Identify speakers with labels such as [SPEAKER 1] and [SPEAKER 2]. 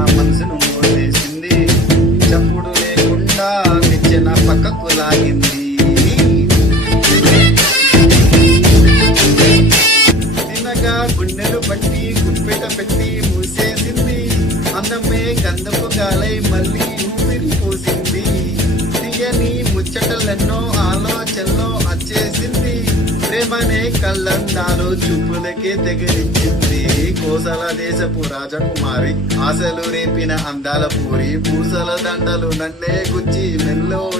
[SPEAKER 1] మనసును మోసేసింది. చప్పుడు లేకుండా నిచ్చెన పక్కకు లాగింది. తినగా గుండెలు బట్టి గుప్పెట పెట్టి మూసేసింది. అందమే గంధపు గాలై మళ్ళీ ఊపిరి పోసింది. తీయని ముచ్చటలెన్నో ఆలోచనలో అచ్చేసింది. కళ్ళందాలు చూపులకే తెగరించింది కోసల దేశపు రాజకుమారి. ఆశలు రేపిన అందాల పూరి. పూసల దండలు నన్నే గుచ్చి మెల్లో